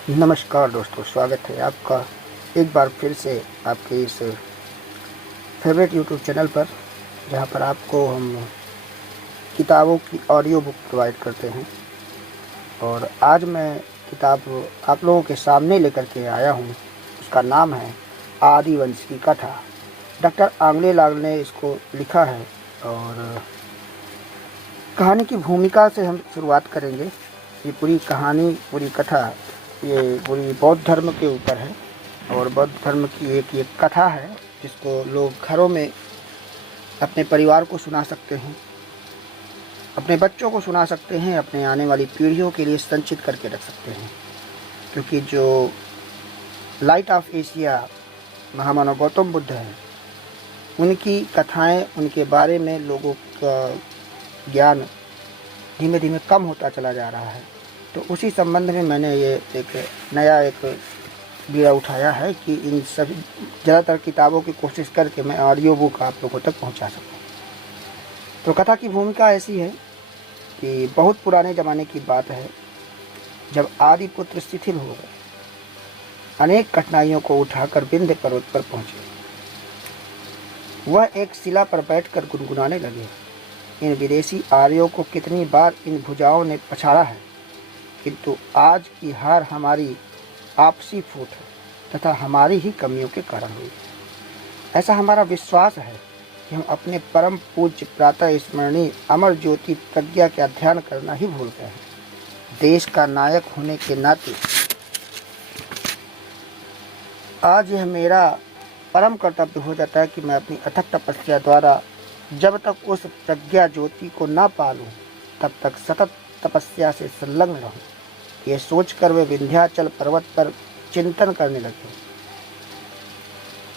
नमस्कार दोस्तों, स्वागत है आपका एक बार फिर से आपके इस फेवरेट यूट्यूब चैनल पर, जहां पर आपको हम किताबों की ऑडियो बुक प्रोवाइड करते हैं। और आज मैं किताब आप लोगों के सामने लेकर के आया हूं। उसका नाम है आदिवंश की कथा। डॉक्टर आंगले लाल ने इसको लिखा है और कहानी की भूमिका से हम शुरुआत करेंगे। ये पूरी कहानी, पूरी कथा, ये पूरी बौद्ध धर्म के ऊपर है और बौद्ध धर्म की एक ये कथा है जिसको लोग घरों में अपने परिवार को सुना सकते हैं, अपने बच्चों को सुना सकते हैं, अपने आने वाली पीढ़ियों के लिए संचित करके रख सकते हैं। क्योंकि जो लाइट ऑफ एशिया महामानव गौतम बुद्ध हैं, उनकी कथाएं, उनके बारे में लोगों का ज्ञान धीमे धीमे कम होता चला जा रहा है। तो उसी संबंध में मैंने ये एक नया बीड़ा उठाया है कि इन सभी ज़्यादातर किताबों की कोशिश करके मैं ऑडियो बुक आप लोगों तक पहुंचा सकूं। तो कथा की भूमिका ऐसी है कि बहुत पुराने ज़माने की बात है, जब आदि पुत्र शिथिल हो गए, अनेक कठिनाइयों को उठाकर विंध्य पर्वत पर पहुंचे। वह एक शिला पर बैठकर गुनगुनाने लगे, इन विदेशी आर्यों को कितनी बार इन भुजाओं ने पछाड़ा है, किंतु आज की हार हमारी आपसी फूट है तथा हमारी ही कमियों के कारण हुई। ऐसा हमारा विश्वास है कि हम अपने परम पूज्य प्रातः स्मरणीय अमर ज्योति प्रज्ञा का ध्यान करना ही भूल गए हैं। देश का नायक होने के नाते आज यह मेरा परम कर्तव्य हो जाता है कि मैं अपनी अथक तपस्या द्वारा जब तक उस प्रज्ञा ज्योति को न पालूं, तब तक सतत तपस्या से संलग्न रहूं। ये सोचकर वे विंध्याचल पर्वत पर चिंतन करने लगे।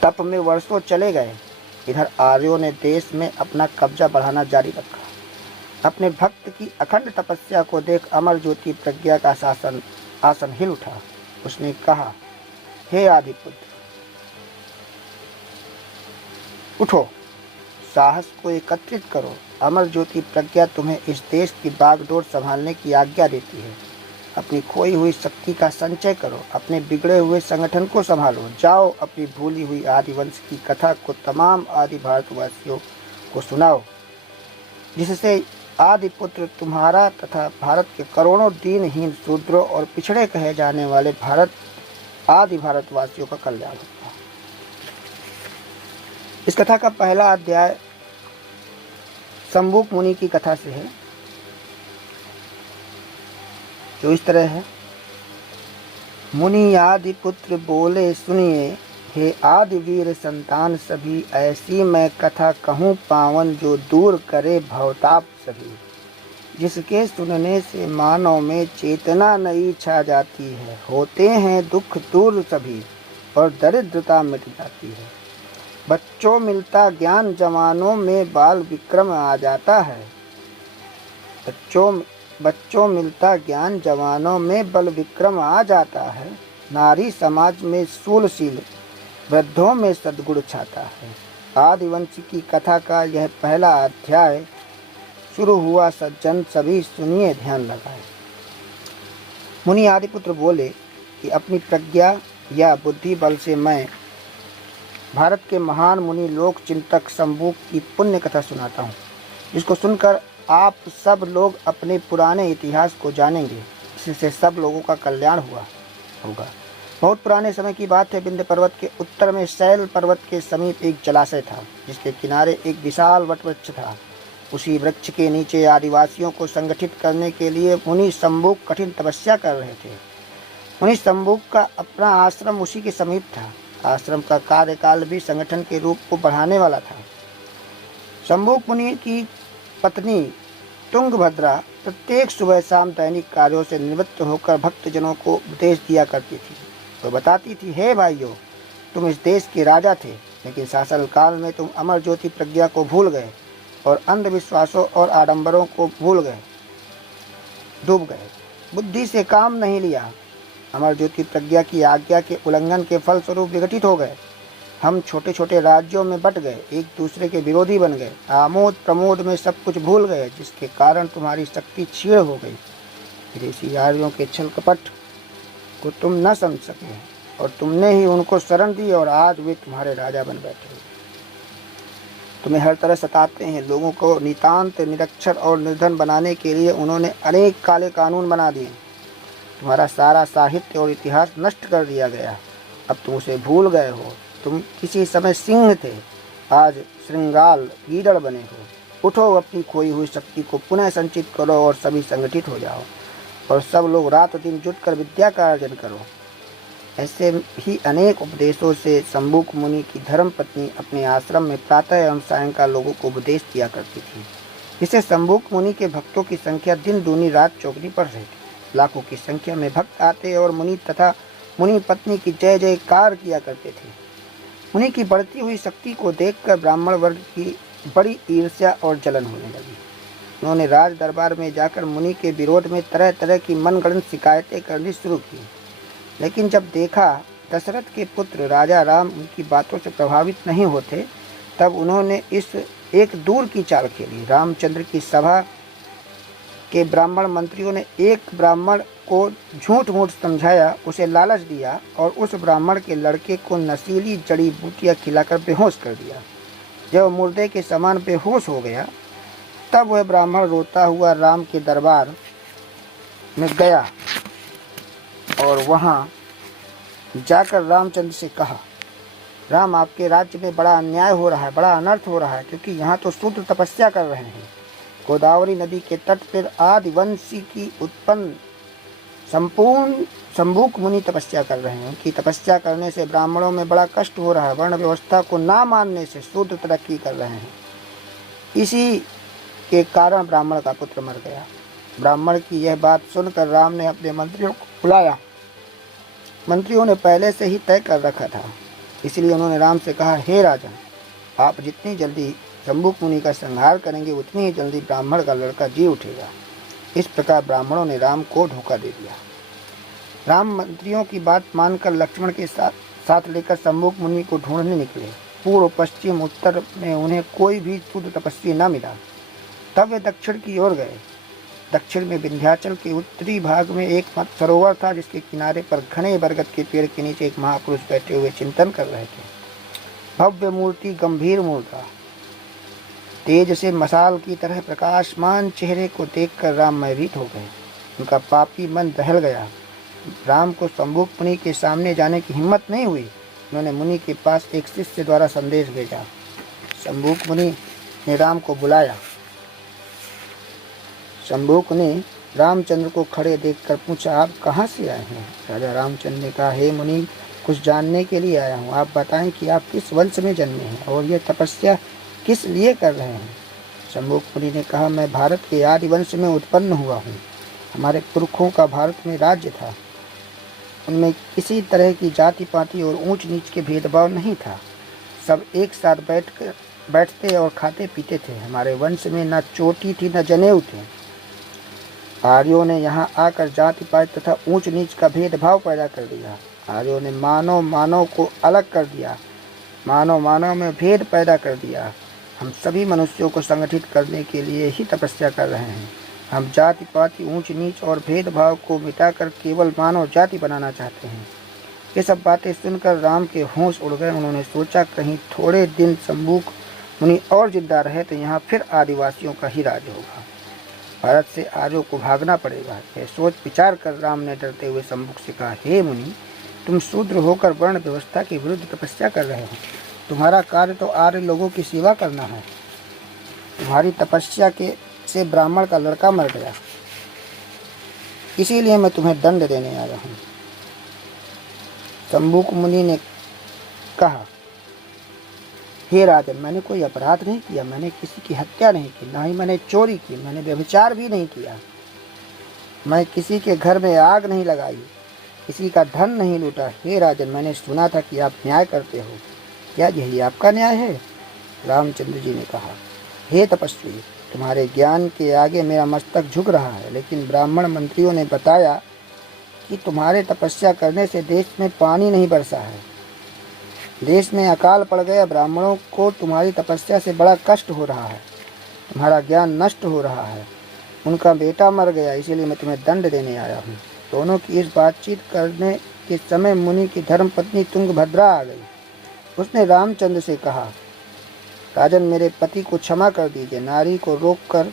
तप में वर्षों चले गए। इधर आर्यों ने देश में अपना कब्जा बढ़ाना जारी रखा। अपने भक्त की अखंड तपस्या को देख अमर ज्योति प्रज्ञा का आसन हिल उठा। उसने कहा, हे आदिपुत्र, उठो, साहस को एकत्रित करो। अमर ज्योति प्रज्ञा तुम्हें इस देश की बागडोर संभालने की आज्ञा देती है। अपनी खोई हुई शक्ति का संचय करो, अपने बिगड़े हुए संगठन को संभालो। जाओ, अपनी भूली हुई आदिवंश की कथा को तमाम आदि भारतवासियों को सुनाओ, जिससे आदिपुत्र तुम्हारा तथा भारत के करोड़ों दीनहीन, शूद्रों और पिछड़े कहे जाने वाले आदि भारतवासियों का कल्याण होगा। इस कथा का पहला अध्याय शंबुक मुनि की कथा से है, जो इस तरह है। मुनि आदि पुत्र बोले सुनिए, हे आदि वीर संतान सभी, ऐसी मैं कथा कहूँ पावन जो दूर करे भवताप सभी। जिसके सुनने से मानव में चेतना नई छा जाती है, होते हैं दुख दूर सभी और दरिद्रता मिट जाती है। बच्चों मिलता ज्ञान, जवानों में बाल विक्रम आ जाता है। बच्चों मिलता ज्ञान, जवानों में बल विक्रम आ जाता है। नारी समाज में शूलशील, वृद्धों में सद्गुण छाता है। आदिवंश की कथा का यह पहला अध्याय शुरू हुआ। सज्जन सभी सुनिए, ध्यान लगाए। मुनि आदिपुत्र बोले कि अपनी प्रज्ञा या बुद्धि बल से मैं भारत के महान मुनि लोक चिंतक शंबुक की पुण्य कथा सुनाता हूँ, जिसको सुनकर आप सब लोग अपने पुराने इतिहास को जानेंगे, जिससे सब लोगों का कल्याण होगा। बहुत पुराने समय की बात है। विंध्य पर्वत के उत्तर में शैल पर्वत के समीप एक जलाशय था, जिसके किनारे एक विशाल वटवृक्ष था। उसी वृक्ष के नीचे आदिवासियों को संगठित करने के लिए मुनि शंबुक कठिन तपस्या कर रहे थे। मुनि शंबुक का अपना आश्रम उसी के समीप था। आश्रम का कार्यकाल भी संगठन के रूप को बढ़ाने वाला था। शंबुक मुनि की पत्नी तुंगभद्रा प्रत्येक सुबह शाम दैनिक कार्यों से निवृत्त होकर भक्तजनों को उपदेश दिया करती थी। तो बताती थी, हे भाइयों, तुम इस देश के राजा थे, लेकिन शासन काल में तुम अमर ज्योति प्रज्ञा को भूल गए और अंधविश्वासों और आडंबरों को भूल गए, डूब गए। बुद्धि से काम नहीं लिया। अमर ज्योति प्रज्ञा की आज्ञा के उल्लंघन के फलस्वरूप विघटित हो गए। हम छोटे छोटे राज्यों में बट गए, एक दूसरे के विरोधी बन गए, आमोद प्रमोद में सब कुछ भूल गए, जिसके कारण तुम्हारी शक्ति क्षीण हो गई। विदेशी आर्यों के छल कपट को तुम न समझ सके और तुमने ही उनको शरण दी और आज वे तुम्हारे राजा बन बैठे। तुम्हें हर तरह सताते हैं। लोगों को नितांत निरक्षर और निर्धन बनाने के लिए उन्होंने अनेक काले कानून बना दिए। तुम्हारा सारा साहित्य और इतिहास नष्ट कर दिया गया। अब तुम उसे भूल गए हो। तुम किसी समय सिंह थे, आज श्रृंगाल गीदड़ बने हो। उठो, अपनी खोई हुई शक्ति को पुनः संचित करो और सभी संगठित हो जाओ और सब लोग रात दिन जुटकर विद्या का अर्जन करो। ऐसे ही अनेक उपदेशों से शंबुक मुनि की धर्म पत्नी अपने आश्रम में प्रातः एवं सायंकाल लोगों को उपदेश दिया करती थी। इससे शंबुक मुनि के भक्तों की संख्या दिन दूनी रात चौगुनी बढ़ रही थी। लाखों की संख्या में भक्त आते और मुनि तथा मुनि पत्नी की जय जयकार किया करते थे। मुनि की बढ़ती हुई शक्ति को देखकर ब्राह्मण वर्ग की बड़ी ईर्ष्या और जलन होने लगी। उन्होंने राज दरबार में जाकर मुनि के विरोध में तरह तरह की मनगढ़ंत शिकायतें करनी शुरू की। लेकिन जब देखा दशरथ के पुत्र राजा राम उनकी बातों से प्रभावित नहीं होते, तब उन्होंने इस एक दूर की चाल खेली। रामचंद्र की सभा के ब्राह्मण मंत्रियों ने एक ब्राह्मण को झूठ मूठ समझाया, उसे लालच दिया और उस ब्राह्मण के लड़के को नशीली जड़ी बूटियाँ खिलाकर बेहोश कर दिया। जब मुर्दे के समान बेहोश हो गया, तब वह ब्राह्मण रोता हुआ राम के दरबार में गया और वहाँ जाकर रामचंद्र से कहा, राम, आपके राज्य में बड़ा अन्याय हो रहा है, बड़ा अनर्थ हो रहा है, क्योंकि यहाँ तो शूद्र तपस्या कर रहे हैं। गोदावरी नदी के तट पर आदिवंशी की उत्पन्न संपूर्ण शंबुक मुनि तपस्या कर रहे हैं। उनकी तपस्या करने से ब्राह्मणों में बड़ा कष्ट हो रहा है। वर्ण व्यवस्था को ना मानने से शूद्र तरक्की कर रहे हैं। इसी के कारण ब्राह्मण का पुत्र मर गया। ब्राह्मण की यह बात सुनकर राम ने अपने मंत्रियों को बुलाया। मंत्रियों ने पहले से ही तय कर रखा था, इसलिए उन्होंने राम से कहा, हे राजन, आप जितनी जल्दी शंबुक मुनि का संहार करेंगे उतनी ही जल्दी ब्राह्मण का लड़का जी उठेगा। इस प्रकार ब्राह्मणों ने राम को धोखा दे दिया। राम मंत्रियों की बात मानकर लक्ष्मण के साथ लेकर शंबुक मुनि को ढूंढने निकले। पूर्व पश्चिम उत्तर में उन्हें कोई भी शुद्ध तपस्वी न मिला। तब वे दक्षिण की ओर गए। दक्षिण में विंध्याचल के उत्तरी भाग में एक सरोवर था, जिसके किनारे पर घने बरगद के पेड़ के नीचे एक महापुरुष बैठे हुए चिंतन कर रहे थे। भव्य मूर्ति, गंभीर मूर्ता, तेज से मशाल की तरह प्रकाशमान चेहरे को देखकर राम भयभीत हो गए। उनका पापी मन दहल गया। राम को शंबुक मुनि के सामने जाने की हिम्मत नहीं हुई। उन्होंने मुनि के पास एक शिष्य द्वारा संदेश भेजा। शंबुक मुनि ने राम को बुलाया। शंबुक ने रामचंद्र को खड़े देखकर पूछा, आप कहाँ से आए हैं? राजा रामचंद्र ने कहा, हे मुनि, कुछ जानने के लिए आया हूँ। आप बताएं कि आप किस वंश में जन्मे हैं और यह तपस्या किस लिए कर रहे हैं? शंबुक मुनि ने कहा, मैं भारत के आदि वंश में उत्पन्न हुआ हूँ। हमारे पुरखों का भारत में राज्य था। उनमें किसी तरह की जाति पाति और ऊंच नीच के भेदभाव नहीं था। सब एक साथ बैठते और खाते पीते थे। हमारे वंश में न चोटी थी न जनेऊ थे। आर्यों ने यहाँ आकर जाति पाति तथा ऊंच नीच का भेदभाव पैदा कर दिया। आर्यों ने मानव मानव को अलग कर दिया, मानव मानव में भेद पैदा कर दिया। हम सभी मनुष्यों को संगठित करने के लिए ही तपस्या कर रहे हैं। हम जाति पाति, ऊंच नीच और भेदभाव को मिटाकर केवल मानव जाति बनाना चाहते हैं। ये सब बातें सुनकर राम के होश उड़ गए। उन्होंने सोचा, कहीं थोड़े दिन शंबुक मुनि और जिंदा रहे तो यहाँ फिर आदिवासियों का ही राज होगा। भारत से आर्यों को भागना पड़ेगा। यह सोच विचार कर राम ने डरते हुए शंबुक से कहा, हे मुनि, तुम शूद्र होकर वर्ण व्यवस्था के विरुद्ध तपस्या कर रहे हो। तुम्हारा कार्य तो आर्य लोगों की सेवा करना है। तुम्हारी तपस्या से ब्राह्मण का लड़का मर गया, इसीलिए मैं तुम्हें दंड देने आया हूँ। शंबुक मुनि ने कहा, हे राजन, मैंने कोई अपराध नहीं किया। मैंने किसी की हत्या नहीं की, ना ही मैंने चोरी की। मैंने व्यभिचार भी नहीं किया। मैं किसी के घर में आग नहीं लगाई, किसी का धन नहीं लूटा। हे राजन, मैंने सुना था कि आप न्याय करते हो। क्या यही आपका न्याय है? रामचंद्र जी ने कहा, हे तपस्वी, तुम्हारे ज्ञान के आगे मेरा मस्तक झुक रहा है। लेकिन ब्राह्मण मंत्रियों ने बताया कि तुम्हारे तपस्या करने से देश में पानी नहीं बरसा है, देश में अकाल पड़ गया। ब्राह्मणों को तुम्हारी तपस्या से बड़ा कष्ट हो रहा है। तुम्हारा ज्ञान नष्ट हो रहा है। उनका बेटा मर गया, इसीलिए मैं तुम्हें दंड देने आया हूँ। दोनों की इस बातचीत करने के समय मुनि की धर्मपत्नी तुंगभद्रा आ गई। उसने रामचंद्र से कहा, राजन, मेरे पति को क्षमा कर दीजिए। नारी को रोककर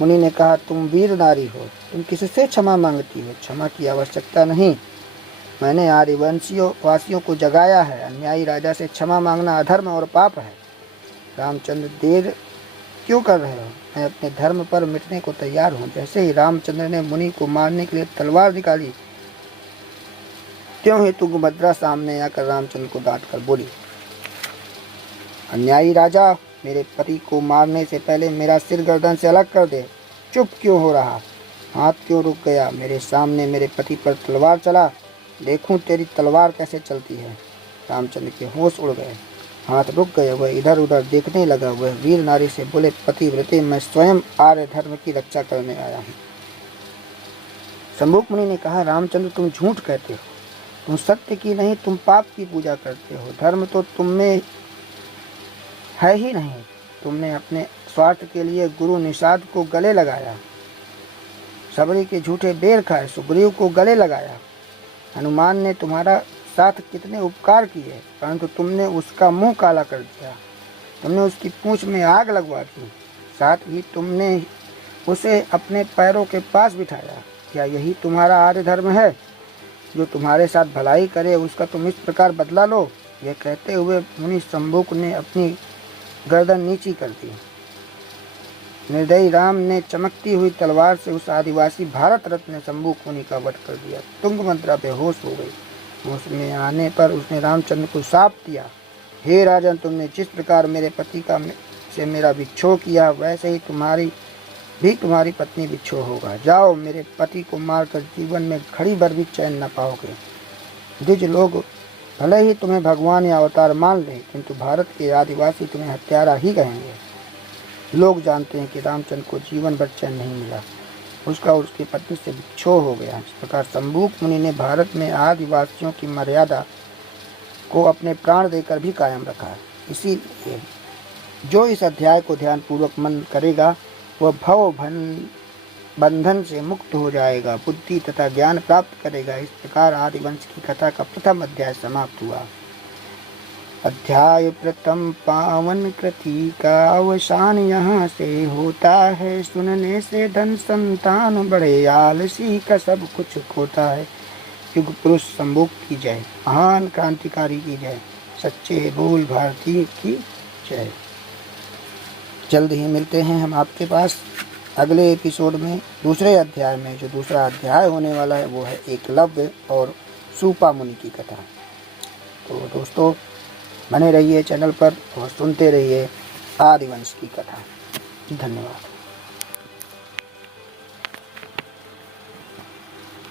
मुनि ने कहा, तुम वीर नारी हो, तुम किससे क्षमा मांगती हो? क्षमा की आवश्यकता नहीं। मैंने आर्यवंशियों वासियों को जगाया है। अन्यायी राजा से क्षमा मांगना अधर्म और पाप है। रामचंद्र, देर क्यों कर रहे हो? मैं अपने धर्म पर मिटने को तैयार हूँ। जैसे ही रामचंद्र ने मुनि को मारने के लिए तलवार निकाली, त्यों ही तुंगभद्रा सामने आकर रामचंद्र को डांट कर बोली, अन्यायी राजा, मेरे पति को मारने से पहले मेरा सिर गर्दन से अलग कर दे। चुप क्यों हो रहा? हाथ क्यों रुक गया? मेरे सामने मेरे पति पर तलवार चला, देखूं तेरी तलवार कैसे चलती है। रामचंद्र के होश उड़ गए, हाथ रुक गए। वह इधर उधर देखने लगा। वह वीर नारी से बोले, पतिव्रते, मैं स्वयं आर्य धर्म की रक्षा करने आया हूँ। शंभुक मुनि ने कहा, रामचंद्र, तुम झूठ कहते हो। तुम सत्य की नहीं, तुम पाप की पूजा करते हो। धर्म तो तुम में है ही नहीं। तुमने अपने स्वार्थ के लिए गुरु निषाद को गले लगाया, सबरी के झूठे बेर खाए, सुग्रीव को गले लगाया। हनुमान ने तुम्हारा साथ कितने उपकार किए, परंतु तुमने उसका मुंह काला कर दिया। तुमने उसकी पूंछ में आग लगवा दी, साथ ही तुमने उसे अपने पैरों के पास बिठाया। क्या यही तुम्हारा आर्य धर्म है? जो तुम्हारे साथ भलाई करे उसका तुम इस प्रकार बदला लो? यह कहते हुए मुनि शंभुक ने अपनी गर्दन नीची कर दी। निर्दयी राम ने चमकती हुई तलवार से उस आदिवासी भारत रत्न शंभुक मुनि का वध कर दिया। तुंगभद्रा बेहोश हो गई। होश में आने पर उसने रामचंद्र को शाप दिया, हे राजन, तुमने जिस प्रकार मेरे पति का से मेरा विच्छोह किया, वैसे ही तुम्हारी पत्नी विच्छोह होगा। जाओ, मेरे पति को मारकर जीवन में घड़ी भर भी चैन न पाओगे। द्विज लोग भले ही तुम्हें भगवान या अवतार मान ले, किंतु भारत के आदिवासी तुम्हें हत्यारा ही कहेंगे। लोग जानते हैं कि रामचंद्र को जीवन भर चैन नहीं मिला, उसका उसकी पत्नी से विच्छोह हो गया। इस प्रकार शंभुक मुनि ने भारत में आदिवासियों की मर्यादा को अपने प्राण देकर भी कायम रखा है। इसीलिए जो इस अध्याय को ध्यानपूर्वक मन करेगा, वह भव बंधन से मुक्त हो जाएगा, बुद्धि तथा ज्ञान प्राप्त करेगा। इस प्रकार आदिवंश की कथा का प्रथम अध्याय समाप्त हुआ। अध्याय प्रथम पावन कृति का अवसान यहाँ से होता है। सुनने से धन संतान बढ़े, आलसी का सब कुछ खोता है। युग पुरुष शंभुक की जय, महान क्रांतिकारी की जय, सच्चे बोल भारती की जय। जल्द ही मिलते हैं हम आपके पास अगले एपिसोड में, दूसरे अध्याय में। जो दूसरा अध्याय होने वाला है वो है एकलव्य और सूपा मुनि की कथा। तो दोस्तों, बने रहिए चैनल पर और सुनते रहिए आदिवंश की कथा। धन्यवाद।